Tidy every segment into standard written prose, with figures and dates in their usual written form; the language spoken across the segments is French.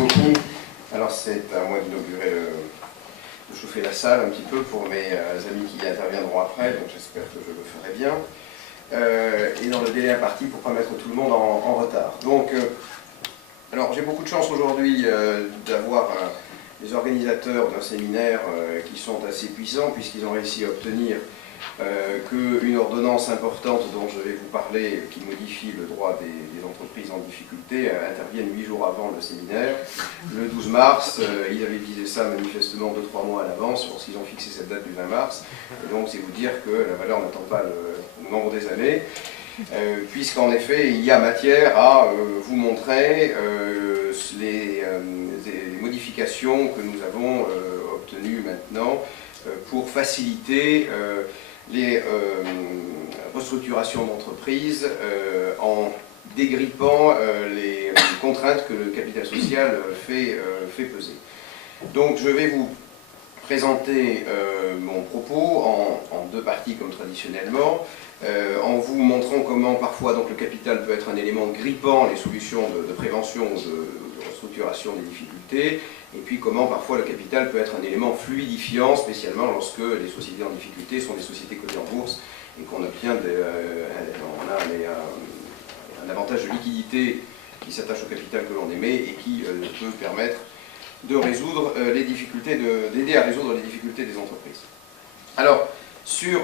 beaucoup. Alors c'est à moi d'inaugurer, de chauffer la salle un petit peu pour mes amis qui interviendront après, donc j'espère que je le ferai bien. Et dans le délai imparti pour ne pas mettre tout le monde en retard. Donc, alors j'ai beaucoup de chance aujourd'hui d'avoir des organisateurs d'un séminaire qui sont assez puissants puisqu'ils ont réussi à obtenir qu'une ordonnance importante dont je vais vous parler, qui modifie le droit des entreprises en difficulté, intervienne 8 jours avant le séminaire. Le 12 mars, ils avaient visé ça manifestement 2-3 mois à l'avance lorsqu'ils ont fixé cette date du 20 mars. Et donc c'est vous dire que la valeur n'attend pas le nombre des années, puisqu'en effet il y a matière à vous montrer les modifications que nous avons obtenues maintenant pour faciliter les restructurations d'entreprises en dégrippant les contraintes que le capital social fait peser. Donc je vais vous présenter mon propos en deux parties comme traditionnellement, en vous montrant comment parfois donc, le capital peut être un élément grippant les solutions de prévention ou de restructuration des difficultés, et puis comment parfois le capital peut être un élément fluidifiant, spécialement lorsque les sociétés en difficulté sont des sociétés cotées en bourse et qu'on obtient un avantage de liquidité qui s'attache au capital que l'on émet et qui peut permettre de résoudre les difficultés, d'aider à résoudre les difficultés des entreprises. Alors, sur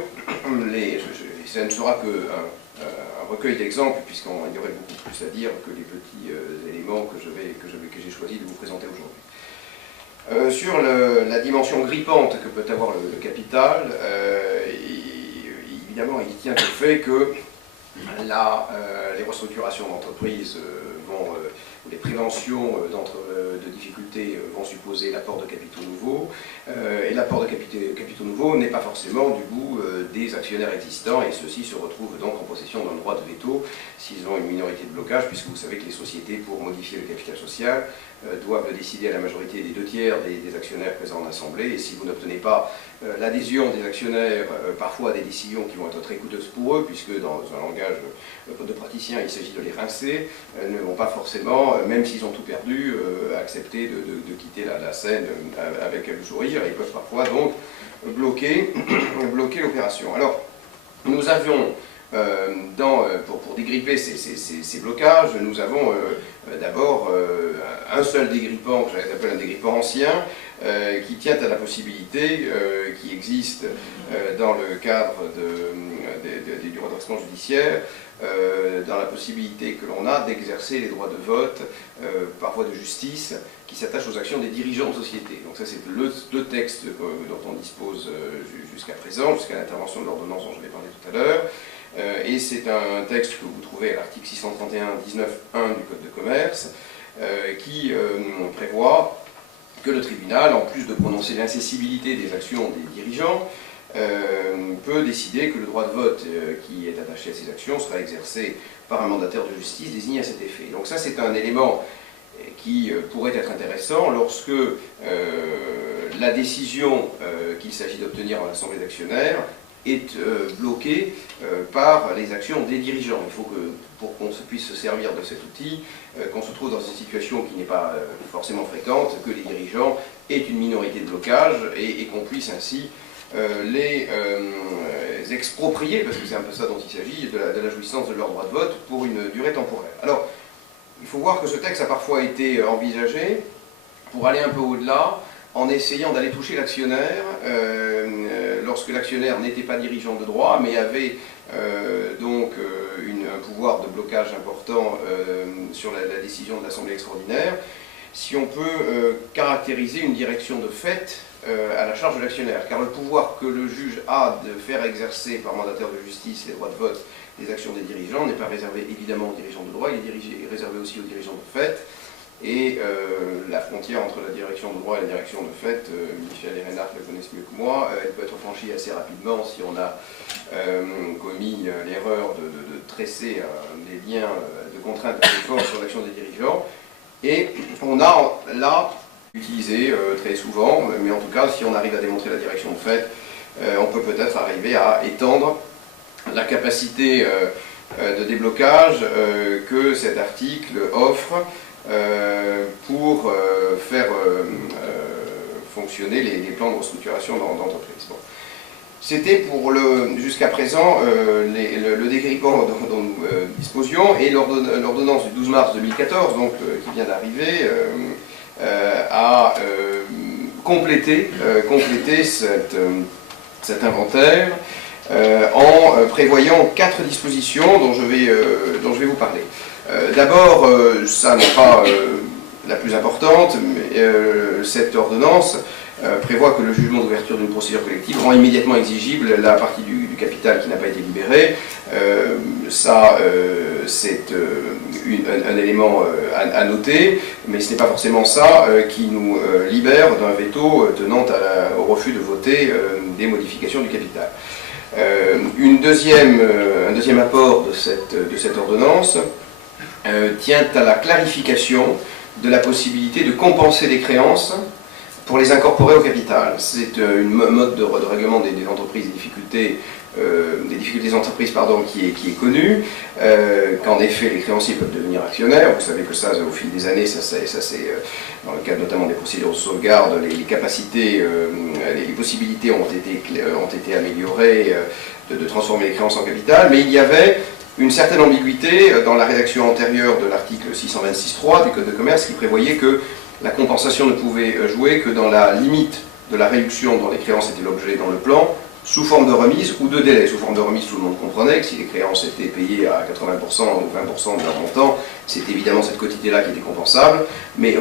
les... ça ne sera qu'un recueil d'exemples, puisqu'il y aurait beaucoup plus à dire que les petits éléments que j'ai choisi de vous présenter aujourd'hui. Sur la dimension grippante que peut avoir le capital, évidemment, il tient au fait que les restructurations d'entreprises les préventions de difficultés vont supposer l'apport de capitaux nouveaux, et l'apport de capitaux nouveaux n'est pas forcément du goût des actionnaires existants, et ceux-ci se retrouvent donc en possession d'un droit de veto s'ils ont une minorité de blocage, puisque vous savez que les sociétés, pour modifier le capital social, doivent le décider à la majorité des 2/3 des actionnaires présents en assemblée, et si vous n'obtenez pas l'adhésion des actionnaires, parfois à des décisions qui vont être très coûteuses pour eux, puisque dans un langage de praticien, il s'agit de les rincer, ne vont pas forcément, même s'ils ont tout perdu, accepter de quitter la scène avec le sourire. Ils peuvent parfois donc bloquer l'opération. Alors, nous avions, pour dégripper ces blocages, nous avons d'abord un seul dégrippant, que j'appelle un dégrippant ancien, qui tient à la possibilité qui existe dans le cadre du redressement judiciaire, dans la possibilité que l'on a d'exercer les droits de vote par voie de justice qui s'attachent aux actions des dirigeants de société. Donc ça c'est le texte dont on dispose jusqu'à présent, jusqu'à l'intervention de l'ordonnance dont je vais parler tout à l'heure. Et c'est un texte que vous trouvez à l'article 631-19.1 du Code de commerce qui prévoit que le tribunal, en plus de prononcer l'incessibilité des actions des dirigeants, peut décider que le droit de vote qui est attaché à ces actions sera exercé par un mandataire de justice désigné à cet effet. Donc ça c'est un élément qui pourrait être intéressant lorsque la décision qu'il s'agit d'obtenir en assemblée d'actionnaires est bloquée par les actions des dirigeants. Il faut que, pour qu'on puisse se servir de cet outil, qu'on se trouve dans une situation qui n'est pas forcément fréquente, que les dirigeants aient une minorité de blocage et qu'on puisse ainsi les exproprier, parce que c'est un peu ça dont il s'agit, de la jouissance de leur droit de vote pour une durée temporaire. Alors, il faut voir que ce texte a parfois été envisagé pour aller un peu au-delà, en essayant d'aller toucher l'actionnaire, lorsque l'actionnaire n'était pas dirigeant de droit, mais avait donc un pouvoir de blocage important sur la décision de l'Assemblée extraordinaire, si on peut caractériser une direction de fait à la charge de l'actionnaire, car le pouvoir que le juge a de faire exercer par mandataire de justice les droits de vote des actions des dirigeants n'est pas réservé évidemment aux dirigeants de droit, il est réservé aussi aux dirigeants de fait, et la frontière entre la direction de droit et la direction de fait, Michel et Reynard le connaissent mieux que moi, elle peut être franchie assez rapidement si on a commis l'erreur de tresser des liens de contrainte assez forts sur l'action des dirigeants, et on a là utilisé très souvent, mais en tout cas si on arrive à démontrer la direction de fait, on peut peut-être arriver à étendre la capacité de déblocage que cet article offre pour faire fonctionner les plans de restructuration d'entreprise. Bon. C'était pour jusqu'à présent le dégripement dont nous disposions, et l'ordonnance du 12 mars 2014, donc, qui vient d'arriver, a complété cet inventaire en prévoyant 4 dispositions dont je vais vous parler. D'abord, ça n'est pas la plus importante, mais cette ordonnance prévoit que le jugement d'ouverture d'une procédure collective rend immédiatement exigible la partie du capital qui n'a pas été libérée. C'est un élément à noter, mais ce n'est pas forcément ça qui nous libère d'un veto tenant au refus de voter des modifications du capital. Un deuxième apport de cette ordonnance tient à la clarification de la possibilité de compenser des créances pour les incorporer au capital. C'est une mode de règlement des entreprises, des difficultés des entreprises qui est connue, qu'en effet les créanciers peuvent devenir actionnaires. Vous savez que ça, au fil des années, ça c'est dans le cadre notamment des procédures de sauvegarde, les capacités, les possibilités ont été améliorées de transformer les créances en capital, mais il y avait une certaine ambiguïté dans la rédaction antérieure de l'article 626.3 du Code de commerce qui prévoyait que la compensation ne pouvait jouer que dans la limite de la réduction dont les créances étaient l'objet dans le plan, sous forme de remise ou de délai. Sous forme de remise, tout le monde comprenait que si les créances étaient payées à 80% ou 20% de leur montant, c'est évidemment cette quantité-là qui était compensable, mais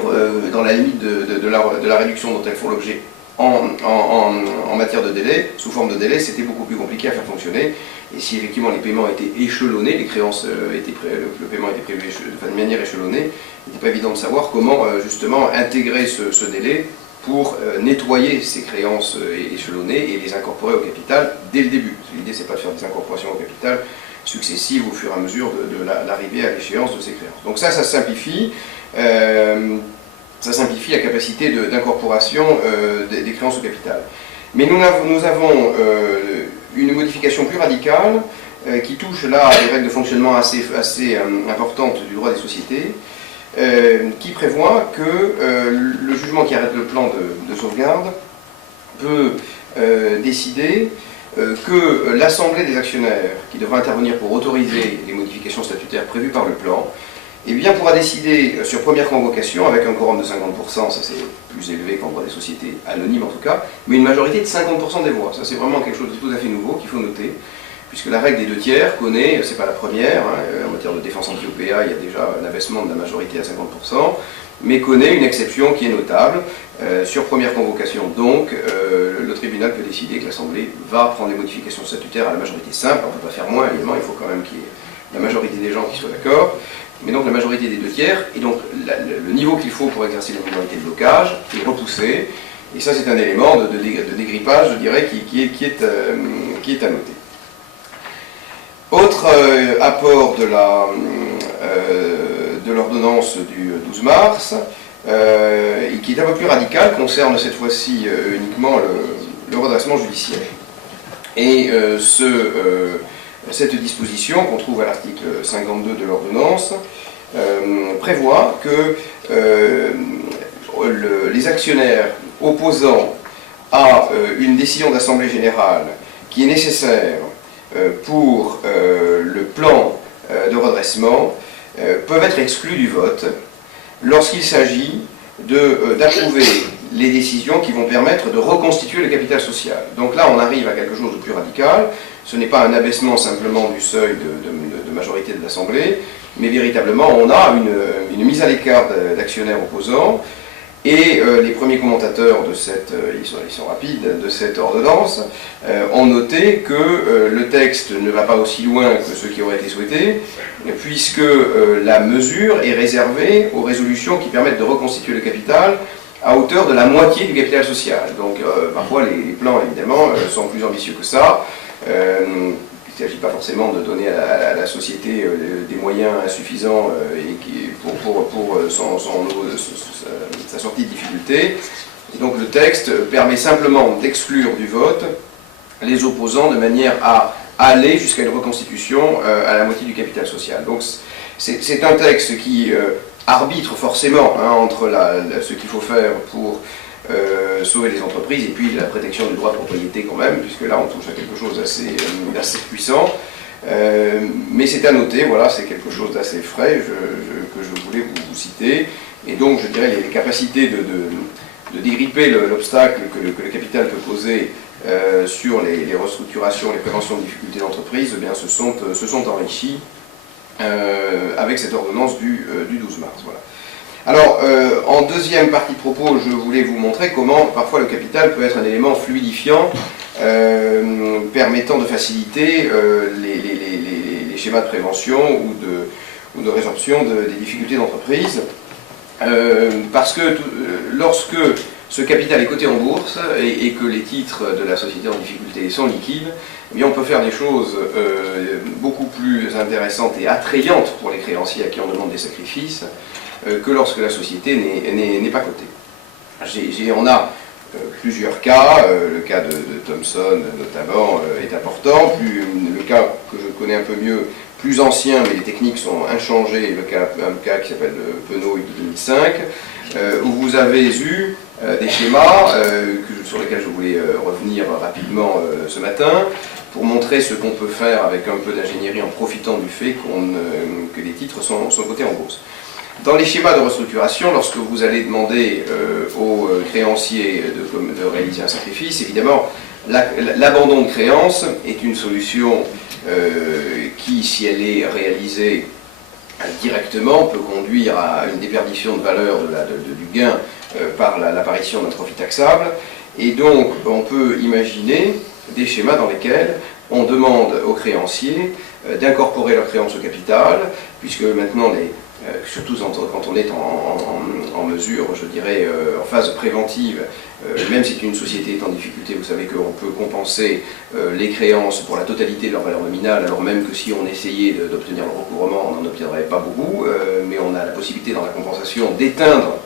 dans la limite de la réduction dont elles font l'objet en matière de délai, sous forme de délai, c'était beaucoup plus compliqué à faire fonctionner. Et si effectivement les paiements étaient échelonnés, les créances le paiement était prévu de manière échelonnée, il n'était pas évident de savoir comment justement intégrer ce délai pour nettoyer ces créances échelonnées et les incorporer au capital dès le début. L'idée, c'est pas de faire des incorporations au capital successives au fur et à mesure de l'arrivée à l'échéance de ces créances. Donc ça simplifie. Ça simplifie la capacité d'incorporation des créances au capital. Mais nous avons une modification plus radicale qui touche là à des règles de fonctionnement assez importantes du droit des sociétés, qui prévoit que le jugement qui arrête le plan de sauvegarde peut décider que l'Assemblée des actionnaires, qui devra intervenir pour autoriser les modifications statutaires prévues par le plan, eh bien, pourra décider sur première convocation, avec un quorum de 50%, ça c'est plus élevé qu'en droit des sociétés, anonyme en tout cas, mais une majorité de 50% des voix. Ça c'est vraiment quelque chose de tout à fait nouveau qu'il faut noter, puisque la règle des 2/3 connaît, c'est pas la première, en matière de défense anti-OPA, il y a déjà un abaissement de la majorité à 50%, mais connaît une exception qui est notable. Sur première convocation, donc, le tribunal peut décider que l'Assemblée va prendre les modifications statutaires à la majorité simple. On ne peut pas faire moins, évidemment, il faut quand même qu'il y ait la majorité des gens qui soient d'accord. Mais donc la majorité des 2/3, et donc le niveau qu'il faut pour exercer la minorité de blocage est repoussé, et ça c'est un élément de dégrippage, je dirais, qui est à noter. Autre apport de l'ordonnance du 12 mars, et qui est un peu plus radical, concerne cette fois-ci uniquement le redressement judiciaire. Et cette disposition, qu'on trouve à l'article 52 de l'ordonnance, prévoit que les actionnaires opposant à une décision d'Assemblée générale qui est nécessaire pour le plan de redressement peuvent être exclus du vote lorsqu'il s'agit d'approuver les décisions qui vont permettre de reconstituer le capital social. Donc là, on arrive à quelque chose de plus radical. Ce n'est pas un abaissement simplement du seuil de majorité de l'Assemblée, mais véritablement, on a une mise à l'écart d'actionnaires opposants. Et les premiers commentateurs de ils sont rapides, de cette ordonnance, ont noté que le texte ne va pas aussi loin que ce qui aurait été souhaité, puisque la mesure est réservée aux résolutions qui permettent de reconstituer le capital à hauteur de la moitié du capital social. Donc parfois les plans, évidemment, sont plus ambitieux que ça. Il ne s'agit pas forcément de donner à la société des moyens insuffisants pour sa sortie de difficulté. Et donc le texte permet simplement d'exclure du vote les opposants de manière à aller jusqu'à une reconstitution à la moitié du capital social. Donc c'est un texte qui arbitre forcément entre ce qu'il faut faire pour sauver les entreprises et puis la protection du droit de propriété quand même, puisque là on touche à quelque chose d'assez puissant. Mais c'est à noter, voilà, c'est quelque chose d'assez frais que je voulais vous citer. Et donc je dirais les capacités de dégripper l'obstacle que le capital peut poser sur les restructurations, les préventions de difficultés d'entreprise, eh bien, se sont enrichis avec cette ordonnance du 12 mars. Voilà. Alors, en deuxième partie de propos, je voulais vous montrer comment parfois le capital peut être un élément fluidifiant permettant de faciliter les schémas de prévention ou de résorption des difficultés d'entreprise. Parce que lorsque ce capital est coté en bourse et que les titres de la société en difficulté sont liquides, eh bien on peut faire des choses beaucoup plus intéressantes et attrayantes pour les créanciers à qui on demande des sacrifices que lorsque la société n'est pas cotée. On a plusieurs cas, le cas de Thomson notamment est important, le cas que je connais un peu mieux, plus ancien, mais les techniques sont inchangées, un cas qui s'appelle Penaud de 2005, où vous avez eu des schémas sur lesquels je voulais revenir rapidement ce matin, pour montrer ce qu'on peut faire avec un peu d'ingénierie en profitant du fait que les titres sont cotés en bourse. Dans les schémas de restructuration, lorsque vous allez demander aux créanciers de réaliser un sacrifice, évidemment, l'abandon de créance est une solution qui, si elle est réalisée directement, peut conduire à une déperdition de valeur du gain par l'apparition d'un profit taxable. Et donc, on peut imaginer des schémas dans lesquels on demande aux créanciers d'incorporer leur créance au capital, puisque maintenant, surtout quand on est en mesure, je dirais, en phase préventive, même si une société est en difficulté, vous savez qu'on peut compenser les créances pour la totalité de leur valeur nominale, alors même que si on essayait d'obtenir le recouvrement, on n'en obtiendrait pas beaucoup, mais on a la possibilité dans la compensation d'éteindre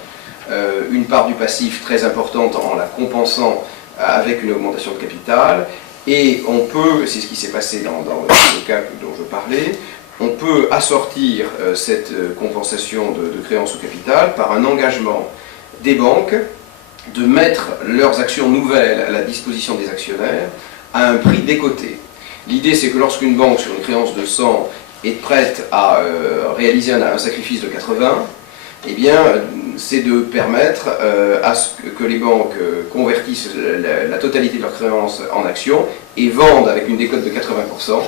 une part du passif très importante en la compensant avec une augmentation de capital, et on peut, c'est ce qui s'est passé dans le cas dont je parlais, on peut assortir cette compensation de créances au capital par un engagement des banques de mettre leurs actions nouvelles à la disposition des actionnaires à un prix décoté. L'idée, c'est que lorsqu'une banque, sur une créance de 100, est prête à réaliser un sacrifice de 80, eh bien, c'est de permettre à ce que les banques convertissent la totalité de leurs créances en actions et vendent avec une décote de 80%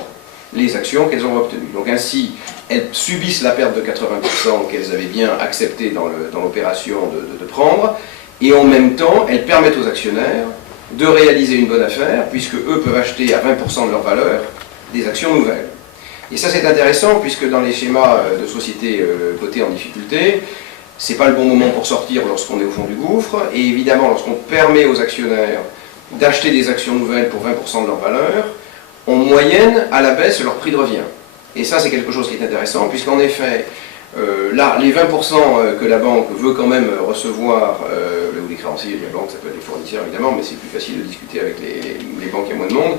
les actions qu'elles ont obtenues. Donc ainsi, elles subissent la perte de 80% qu'elles avaient bien accepté dans l'opération de prendre, et en même temps, elles permettent aux actionnaires de réaliser une bonne affaire, puisque eux peuvent acheter à 20% de leur valeur des actions nouvelles. Et ça, c'est intéressant, puisque dans les schémas de sociétés cotées en difficulté, c'est pas le bon moment pour sortir lorsqu'on est au fond du gouffre, et évidemment, lorsqu'on permet aux actionnaires d'acheter des actions nouvelles pour 20% de leur valeur, en moyenne, à la baisse, leur prix de revient. Et ça, c'est quelque chose qui est intéressant, puisqu'en effet, là, les 20% que la banque veut quand même recevoir, ou les créanciers, les banques, ça peut être les fournisseurs évidemment, mais c'est plus facile de discuter avec les banques, il y a moins de monde.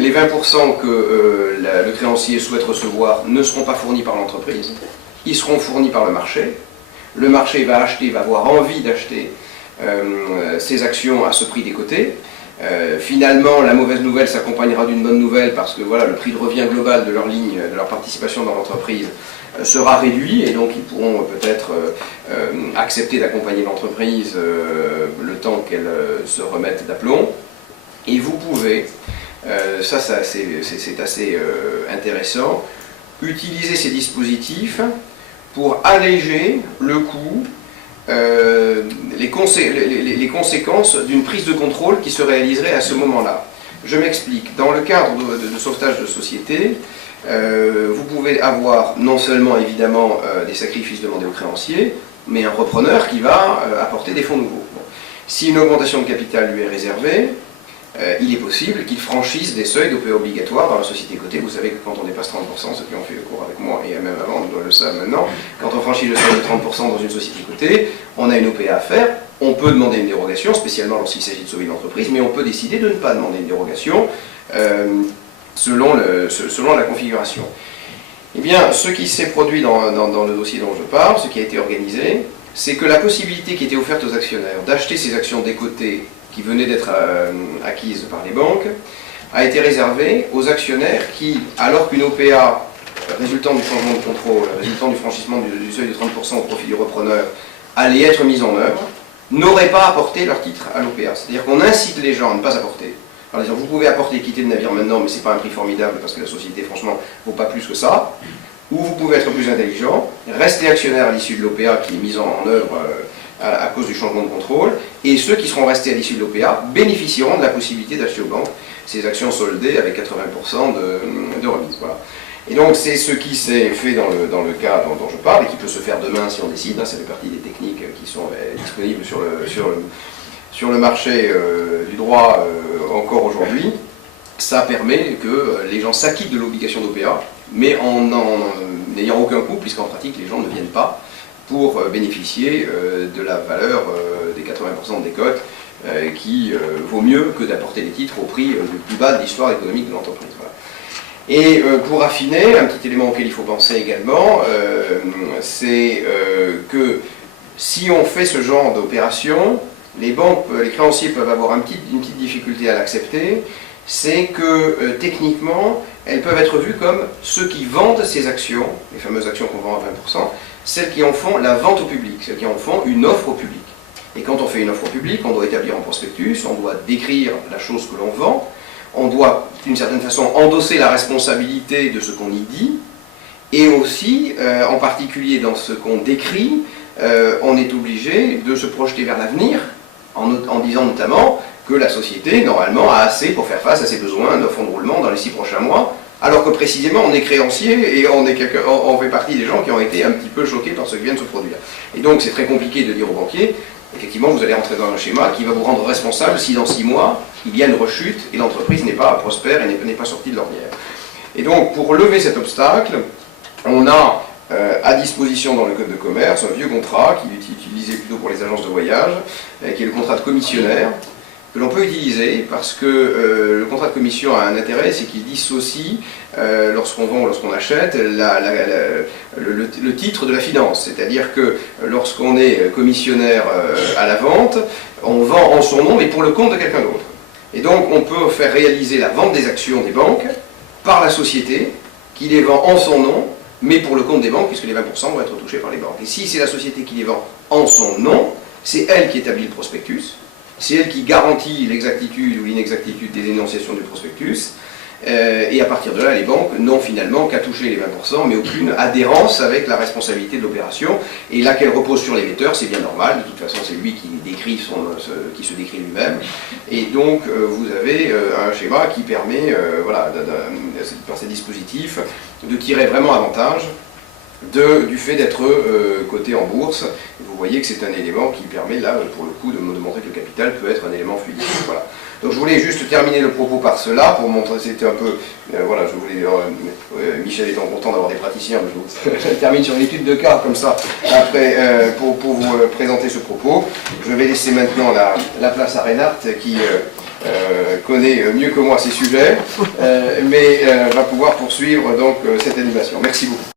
Les 20% que le créancier souhaite recevoir ne seront pas fournis par l'entreprise, ils seront fournis par le marché. Le marché va avoir envie d'acheter ces actions à ce prix décoté. Finalement, la mauvaise nouvelle s'accompagnera d'une bonne nouvelle parce que voilà, le prix de revient global de leur ligne, de leur participation dans l'entreprise sera réduit et donc ils pourront peut-être accepter d'accompagner l'entreprise le temps qu'elle se remette d'aplomb. Et vous pouvez, ça c'est assez intéressant, utiliser ces dispositifs pour alléger le coût, les conséquences d'une prise de contrôle qui se réaliserait à ce moment-là. Je m'explique. Dans le cadre de sauvetage de société, vous pouvez avoir non seulement évidemment des sacrifices demandés aux créanciers, mais un repreneur qui va apporter des fonds nouveaux. Bon. Si une augmentation de capital lui est réservée, il est possible qu'il franchisse des seuils d'OPA obligatoires dans la société cotée. Vous savez que quand on dépasse 30%, ceux qui ont fait le cours avec moi, et même avant, on le savent maintenant, quand on franchit le seuil de 30% dans une société cotée, on a une OPA à faire, on peut demander une dérogation, spécialement lorsqu'il s'agit de sauver une entreprise, mais on peut décider de ne pas demander une dérogation. selon la configuration. Eh bien, ce qui s'est produit dans le dossier dont je parle, ce qui a été organisé, c'est que la possibilité qui était offerte aux actionnaires d'acheter ces actions décotées qui venaient d'être acquises par les banques a été réservée aux actionnaires qui, alors qu'une OPA résultant du changement de contrôle, résultant du franchissement du seuil de 30% au profit du repreneur, allait être mise en œuvre, n'auraient pas apporté leur titre à l'OPA. C'est-à-dire qu'on incite les gens à ne pas apporter. Par exemple, vous pouvez apporter, quitter le navire maintenant, mais ce n'est pas un prix formidable parce que la société, franchement, ne vaut pas plus que ça. Ou vous pouvez être plus intelligent, rester actionnaire à l'issue de l'OPA qui est mise en œuvre à cause du changement de contrôle, et ceux qui seront restés à l'issue de l'OPA bénéficieront de la possibilité d'acheter aux banques ces actions soldées avec 80% de remise. Voilà. Et donc c'est ce qui s'est fait dans le cas dont je parle, et qui peut se faire demain si on décide, hein, ça fait partie des techniques qui sont disponibles sur le marché du droit encore aujourd'hui. Ça permet que les gens s'acquittent de l'obligation d'OPA, mais en n'ayant aucun coût, puisqu'en pratique les gens ne viennent pas pour bénéficier de la valeur des 80% des cotes, qui vaut mieux que d'apporter des titres au prix le plus bas de l'histoire économique de l'entreprise. Voilà. Et pour affiner, un petit élément auquel il faut penser également, c'est que si on fait ce genre d'opération, les banques, les créanciers peuvent avoir une petite difficulté à l'accepter, c'est que techniquement, elles peuvent être vues comme ceux qui vendent ces actions, les fameuses actions qu'on vend à 20%, celles qui en font la vente au public, celles qui en font une offre au public. Et quand on fait une offre au public, on doit établir un prospectus, on doit décrire la chose que l'on vend, on doit d'une certaine façon endosser la responsabilité de ce qu'on y dit, et aussi, en particulier dans ce qu'on décrit, on est obligé de se projeter vers l'avenir, en disant notamment que la société, normalement, a assez pour faire face à ses besoins de fonds de roulement dans les 6 prochains mois, alors que précisément on est créancier et on fait partie des gens qui ont été un petit peu choqués par ce qui vient de se produire. Et donc c'est très compliqué de dire aux banquiers, effectivement vous allez entrer dans un schéma qui va vous rendre responsable si dans 6 mois il y a une rechute et l'entreprise n'est pas prospère et n'est pas sortie de l'ornière. Et donc pour lever cet obstacle, on a à disposition dans le code de commerce un vieux contrat qui est utilisé plutôt pour les agences de voyage, qui est le contrat de commissionnaire, que l'on peut utiliser parce que le contrat de commission a un intérêt, c'est qu'il dissocie, lorsqu'on vend ou lorsqu'on achète, le titre de la finance. C'est-à-dire que lorsqu'on est commissionnaire à la vente, on vend en son nom mais pour le compte de quelqu'un d'autre. Et donc on peut faire réaliser la vente des actions des banques par la société qui les vend en son nom, mais pour le compte des banques, puisque les 20% vont être touchés par les banques. Et si c'est la société qui les vend en son nom, c'est elle qui établit le prospectus, c'est elle qui garantit l'exactitude ou l'inexactitude des énonciations du prospectus, et à partir de là, les banques n'ont finalement qu'à toucher les 20%, mais aucune adhérence avec la responsabilité de l'opération, et là qu'elle repose sur l'émetteur, c'est bien normal, de toute façon c'est lui qui se décrit lui-même, et donc vous avez un schéma qui permet, voilà, par ces dispositifs, de tirer vraiment avantage du fait d'être coté en bourse. Et vous voyez que c'est un élément qui permet là, pour le coup, de montrer que le capital peut être un élément fluidifié. Voilà. Donc je voulais juste terminer le propos par cela, pour montrer, c'était un peu, voilà, je voulais, Michel étant content d'avoir des praticiens, je termine sur une étude de cas comme ça, après, pour vous présenter ce propos. Je vais laisser maintenant la place à Reinhard, qui connaît mieux que moi ces sujets, mais va pouvoir poursuivre donc cette animation. Merci beaucoup.